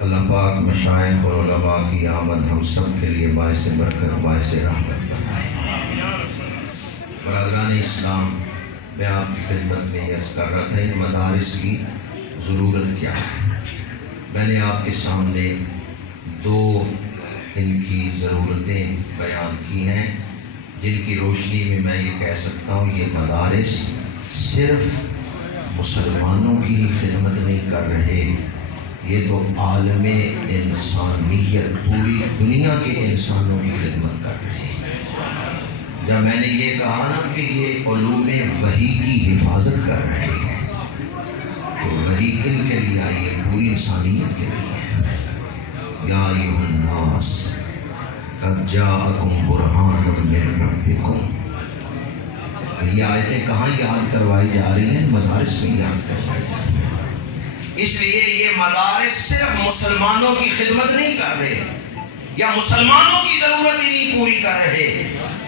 اللہ پاک مشائخ اور علماء کی آمد ہم سب کے لیے باعث برکت باعث رحمت بنائے۔ برادران اسلام، میں آپ کی خدمت میں عرض کر رہا تھا ان مدارس کی ضرورت کیا ہے۔ میں نے آپ کے سامنے دو ان کی ضرورتیں بیان کی ہیں جن کی روشنی میں میں یہ کہہ سکتا ہوں یہ مدارس صرف مسلمانوں کی ہی خدمت نہیں کر رہے، یہ تو عالم انسانیت پوری دنیا کے انسانوں کی خدمت کر رہے ہیں۔ جب میں نے یہ کہا نا کہ یہ علوم وحی کی حفاظت کر رہے ہیں تو وحی کن کے لیے آئی ہے؟ پوری انسانیت کے لیے۔ یا ایھا الناس قد جاءکم برہان من ربکم، یہ آیتیں کہاں یاد کروائی جا رہی ہیں؟ مدارس میں یاد کروائی جا رہی ہیں۔ اس لیے یہ مدارس صرف مسلمانوں کی خدمت نہیں کر رہے یا مسلمانوں کی ضرورت ہی نہیں پوری کر رہے،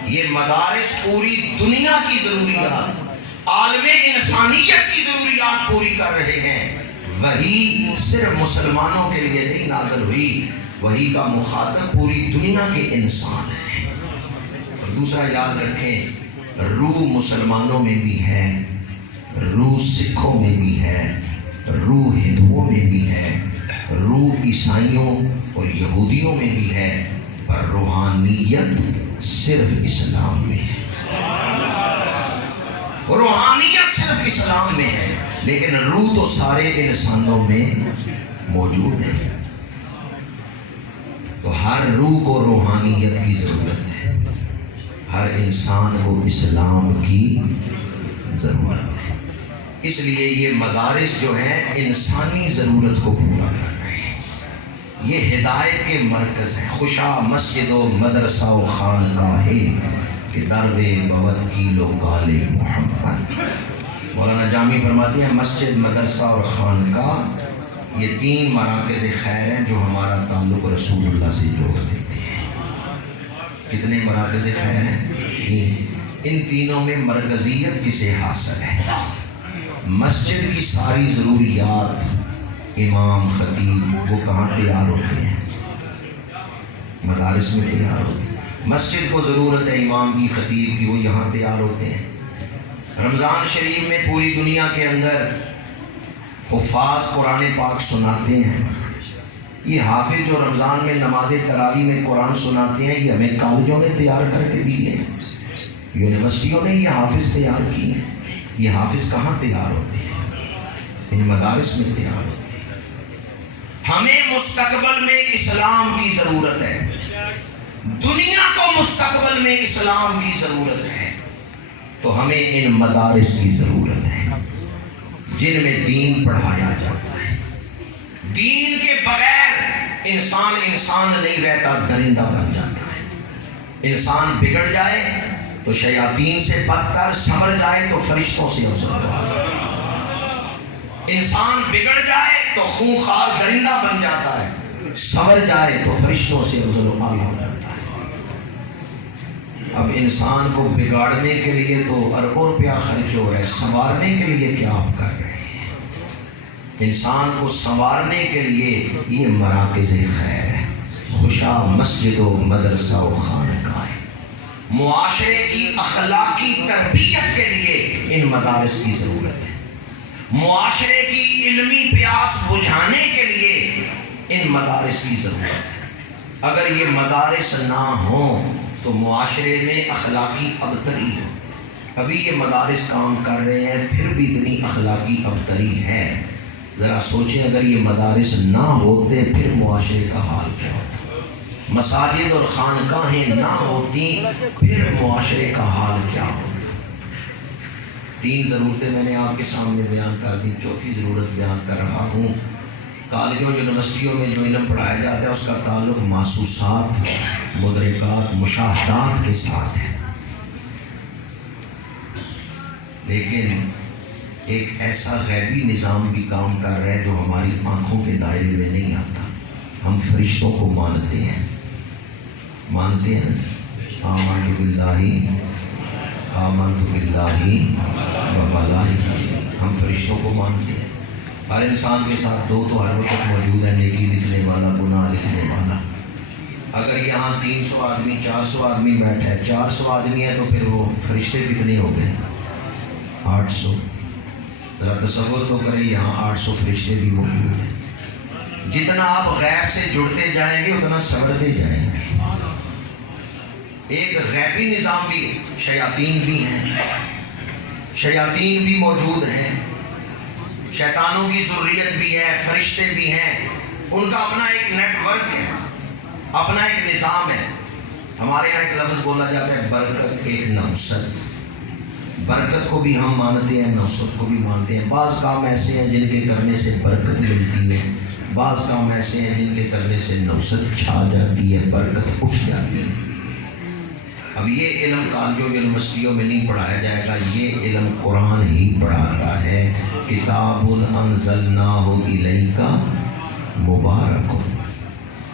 یہ مدارس پوری دنیا کی ضروریات، عالم انسانیت کی ضروریات پوری کر رہے ہیں۔ وحی صرف مسلمانوں کے لیے نہیں نازل ہوئی، وحی کا مخاطب پوری دنیا کے انسان ہیں۔ اور دوسرا یاد رکھیں، روح مسلمانوں میں بھی ہے، روح سکھوں میں بھی ہے، روح ہندوؤں میں بھی ہے، روح عیسائیوں اور یہودیوں میں بھی ہے، پر روحانیت صرف اسلام میں ہے۔ روحانیت صرف اسلام میں ہے، لیکن روح تو سارے انسانوں میں موجود ہے۔ تو ہر روح کو روحانیت کی ضرورت ہے، ہر انسان کو اسلام کی ضرورت ہے۔ اس لیے یہ مدارس جو ہیں انسانی ضرورت کو پورا کر رہے ہیں، یہ ہدایت کے مرکز ہیں۔ خوشا مسجد و مدرسہ و خانقاہ کہ دربے بود کیلو کال محمد۔ مولانا جامی فرماتے ہیں مسجد، مدرسہ اور خانقاہ یہ تین مراکز خیر ہیں جو ہمارا تعلق رسول اللہ سے جوڑ دیتے ہیں۔ کتنے مراکز خیر ہیں؟ ان تینوں میں مرکزیت کسے حاصل ہے؟ مسجد کی ساری ضروریات، امام، خطیب، وہ کہاں تیار ہوتے ہیں؟ مدارس میں تیار ہوتے ہیں۔ مسجد کو ضرورت ہے امام کی، خطیب کی، وہ یہاں تیار ہوتے ہیں۔ رمضان شریف میں پوری دنیا کے اندر حفاظ قرآن پاک سناتے ہیں۔ یہ حافظ جو رمضان میں نماز تراویح میں قرآن سناتے ہیں، یہ ہمیں کالجوں نے تیار کر کے دیے ہیں، یونیورسٹیوں نے یہ حافظ تیار کیے ہیں۔ یہ حافظ کہاں تیار ہوتے ہیں؟ ان مدارس میں تیار ہوتے ہیں۔ ہمیں مستقبل میں اسلام کی ضرورت ہے، دنیا کو مستقبل میں اسلام کی ضرورت ہے، تو ہمیں ان مدارس کی ضرورت ہے جن میں دین پڑھایا جاتا ہے۔ دین کے بغیر انسان نہیں رہتا، درندہ بن جاتا ہے۔ انسان بگڑ جائے تو شیاطین سے بدتر، سنور جائے تو فرشتوں سے افضل۔ انسان بگڑ جائے تو خونخوار درندہ بن جاتا ہے، سنور جائے تو فرشتوں سے افضل و اعلیٰ ہو جاتا ہے۔ اب انسان کو بگاڑنے کے لیے تو اربوں روپیہ خرچ ہو رہا ہے، سنوارنے کے لیے کیا آپ کر رہے ہیں؟ انسان کو سنوارنے کے لیے یہ مراکز خیر ہے، خوشا مسجد و مدرسہ و خانقاہ۔ معاشرے کی اخلاقی تربیت کے لیے ان مدارس کی ضرورت ہے، معاشرے کی علمی پیاس بجھانے کے لیے ان مدارس کی ضرورت ہے۔ اگر یہ مدارس نہ ہوں تو معاشرے میں اخلاقی ابتری ہو۔ ابھی یہ مدارس کام کر رہے ہیں پھر بھی اتنی اخلاقی ابتری ہے، ذرا سوچیں اگر یہ مدارس نہ ہوتے پھر معاشرے کا حال کیا ہوتا؟ مساجد اور خانقاہیں نہ ہوتی پھر معاشرے کا حال کیا ہوتا؟ تین ضرورتیں میں نے آپ کے سامنے بیان کر دی، چوتھی ضرورت بیان کر رہا ہوں۔ کالجوں یونیورسٹیوں میں جو علم پڑھایا جاتا ہے اس کا تعلق محسوسات، مدرکات، مشاہدات کے ساتھ ہے، لیکن ایک ایسا غیبی نظام بھی کام کر رہا ہے جو ہماری آنکھوں کے دائرے میں نہیں آتا۔ ہم فرشتوں کو مانتے ہیں، آمنت باللہ و ملائکتہ، ہم فرشتوں کو مانتے ہیں، ہر انسان کے ساتھ دو تو ہر وقت موجود ہیں، نیکی لکھنے والا، گناہ لکھنے والا۔ اگر یہاں 300 آدمی 400 آدمی بیٹھا ہے، 400 آدمی ہے تو پھر وہ فرشتے کتنے ہو گئے؟ 800۔ ذرا تصور تو کریں، یہاں 800 فرشتے بھی موجود ہیں۔ جتنا آپ غیب سے جڑتے جائیں گے اتنا سنورتے جائیں گے۔ ایک غیبی نظام بھی، شیاطین بھی ہیں، شیاطین بھی موجود ہیں، شیطانوں کی ذریت بھی ہے، فرشتے بھی ہیں، ان کا اپنا ایک نیٹ ورک ہے، اپنا ایک نظام ہے۔ ہمارے یہاں ایک لفظ بولا جاتا ہے برکت، ایک نوست۔ برکت کو بھی ہم مانتے ہیں، نوست کو بھی مانتے ہیں۔ بعض کام ایسے ہیں جن کے کرنے سے برکت ملتی ہے، بعض کام ایسے ہیں جن کے کرنے سے نوست چھا جاتی ہے، برکت اٹھ جاتی ہے۔ اب یہ علم کالجوں یونیورسٹیوں میں نہیں پڑھایا جائے گا، یہ علم قرآن ہی پڑھاتا ہے۔ کتاب انزلناہ الیک مبارک،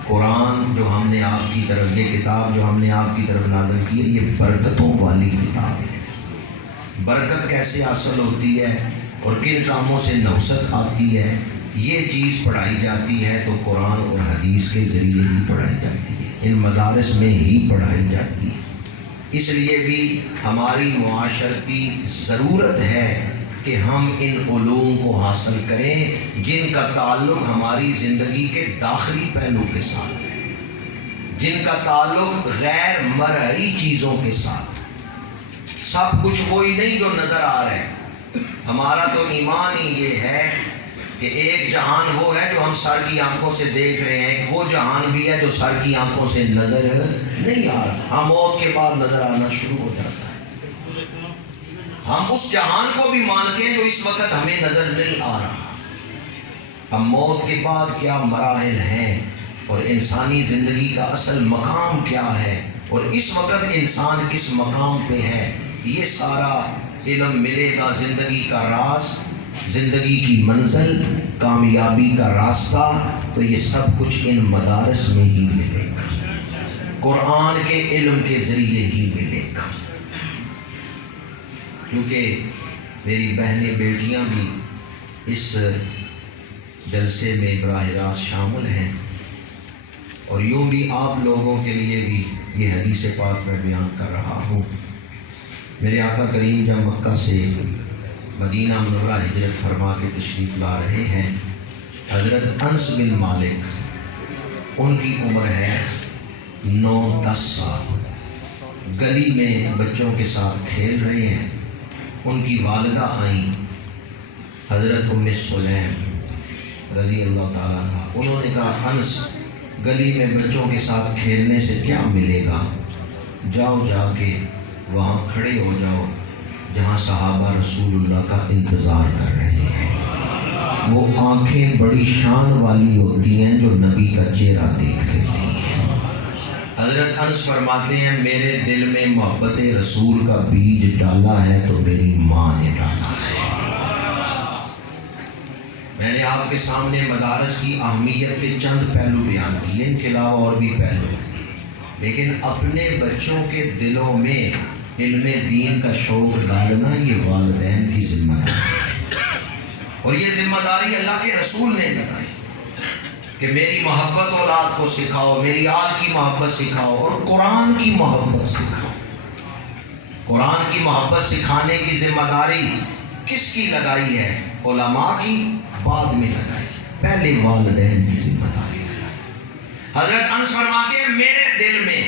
قرآن جو ہم نے آپ کی طرف، یہ کتاب جو ہم نے آپ کی طرف نازل کی ہے، یہ برکتوں والی کتاب ہے۔ برکت کیسے حاصل ہوتی ہے اور کن کاموں سے نوست آتی ہے، یہ چیز پڑھائی جاتی ہے تو قرآن اور حدیث کے ذریعے ہی پڑھائی جاتی ہے، ان مدارس میں ہی پڑھائی جاتی ہے۔ اس لیے بھی ہماری معاشرتی ضرورت ہے کہ ہم ان علوم کو حاصل کریں جن کا تعلق ہماری زندگی کے داخلی پہلو کے ساتھ ہے، جن کا تعلق غیر مرئی چیزوں کے ساتھ۔ سب کچھ وہی نہیں جو نظر آ رہا ہے۔ ہمارا تو ایمان ہی یہ ہے کہ ایک جہان وہ ہے جو ہم سر کی آنکھوں سے دیکھ رہے ہیں، وہ جہان بھی ہے جو سر کی آنکھوں سے نظر نہیں آ رہا، ہم موت کے بعد نظر آنا شروع ہو جاتا ہے۔ ہم اس جہان کو بھی مانتے ہیں جو اس وقت ہمیں نظر نہیں آ رہا۔ اب موت کے بعد کیا مراحل ہیں اور انسانی زندگی کا اصل مقام کیا ہے اور اس وقت انسان کس مقام پہ ہے، یہ سارا علم ملے گا۔ زندگی کا راز، زندگی کی منزل، کامیابی کا راستہ، تو یہ سب کچھ ان مدارس میں ہی ملے گا، قرآن کے علم کے ذریعے ہی ملے گا۔ کیونکہ میری بہنیں بیٹیاں بھی اس جلسے میں براہ راست شامل ہیں، اور یوں بھی آپ لوگوں کے لیے بھی یہ حدیث پاک میں بیان کر رہا ہوں۔ میرے آقا کریم جب مکہ سے مدینہ منورہ ہجرت فرما کے تشریف لا رہے ہیں، حضرت انس بن مالک، ان کی عمر ہے 9-10 سال، گلی میں بچوں کے ساتھ کھیل رہے ہیں۔ ان کی والدہ آئیں، حضرت ام سلیم رضی اللہ تعالیٰ عنہ، انہوں نے کہا انس، گلی میں بچوں کے ساتھ کھیلنے سے کیا ملے گا؟ جاؤ، جا کے وہاں کھڑے ہو جاؤ جہاں صحابہ رسول اللہ کا انتظار کر رہے ہیں۔ وہ آنکھیں بڑی شان والی ہوتی ہیں جو نبی کا چہرہ دیکھ لیتی ہیں۔ حضرت انس فرماتے ہیں میرے دل میں محبت رسول کا بیج ڈالا ہے تو میری ماں نے ڈالا ہے۔ میں نے آپ کے سامنے مدارس کی اہمیت کے چند پہلو بیان کیے، ان کے علاوہ اور بھی پہلو ہیں، لیکن اپنے بچوں کے دلوں میں علم دین کا شوق ڈالنا یہ والدین کی ذمہ داری ہے، اور یہ ذمہ داری اللہ کے رسول نے لگائی کہ میری محبت اولاد کو سکھاؤ، میری آل کی محبت سکھاؤ اور قرآن کی محبت سکھاؤ۔ قرآن کی محبت سکھانے کی ذمہ داری کس کی لگائی ہے؟ علماء کی بعد میں لگائی، پہلے والدین کی ذمہ داری لگائی۔ حضرت انس فرماتے ہیں میرے دل میں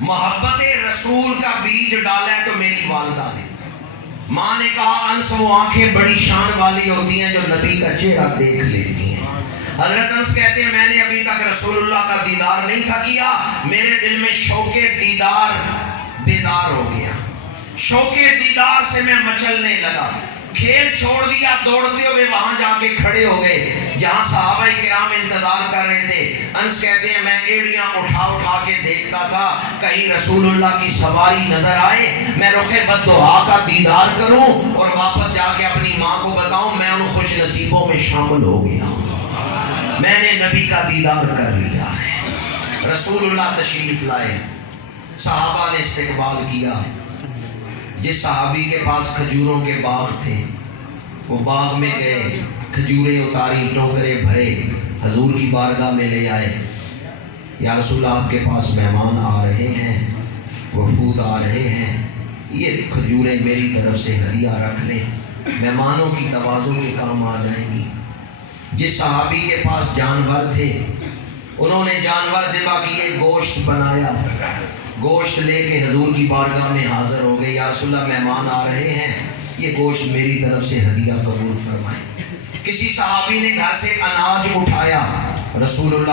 محبت رسول کا بیج ڈالا ہے تو میری والدہ نے۔ ماں نے کہا انس وہ آنکھیں بڑی شان والی ہوتی ہیں جو نبی کا چہرہ دیکھ لیتی ہیں۔ حضرت انس کہتے ہیں میں نے ابھی تک رسول اللہ کا دیدار نہیں تھا کیا، میرے دل میں شوق دیدار بیدار ہو گیا، شوق دیدار سے میں مچلنے لگا، کھیل چھوڑ دیا، دوڑتے ہوئے وہاں جا کے کھڑے ہو گئے جہاں صحابہ کرام انتظار کر رہے تھے۔ انس کہتے ہیں میں ایڑیاں اٹھا اٹھا کے دیکھتا تھا کہیں رسول اللہ کی سواری نظر آئے، میں رخ بددعا کا دیدار کروں اور واپس جا کے اپنی ماں کو بتاؤں میں ان خوش نصیبوں میں شامل ہو گیا ہوں، میں نے نبی کا دیدار کر لیا ہے۔ رسول اللہ تشریف لائے، صحابہ نے استقبال کیا۔ جس صحابی کے پاس کھجوروں کے باغ تھے وہ باغ میں گئے، کھجوریں اتاری، ٹوکرے بھرے، حضور کی بارگاہ میں لے آئے. یا رسول اللہ آپ کے پاس مہمان آ رہے ہیں، وفود آ رہے ہیں، یہ کھجوریں میری طرف سے ہدیہ رکھ لیں، مہمانوں کی تواضع کے کام آ جائیں گی. جس صحابی کے پاس جانور تھے انہوں نے جانور ذبح کیے، گوشت بنایا، گوشت لے کے حضور کی بارگاہ میں حاضر ہو گئے. یا رسول اللہ مہمان آ رہے ہیں، یہ گوشت میری طرف سے ہدیہ قبول فرمائیں. کسی صحابی نے گھر سے اناج اٹھایا، رسول اللہ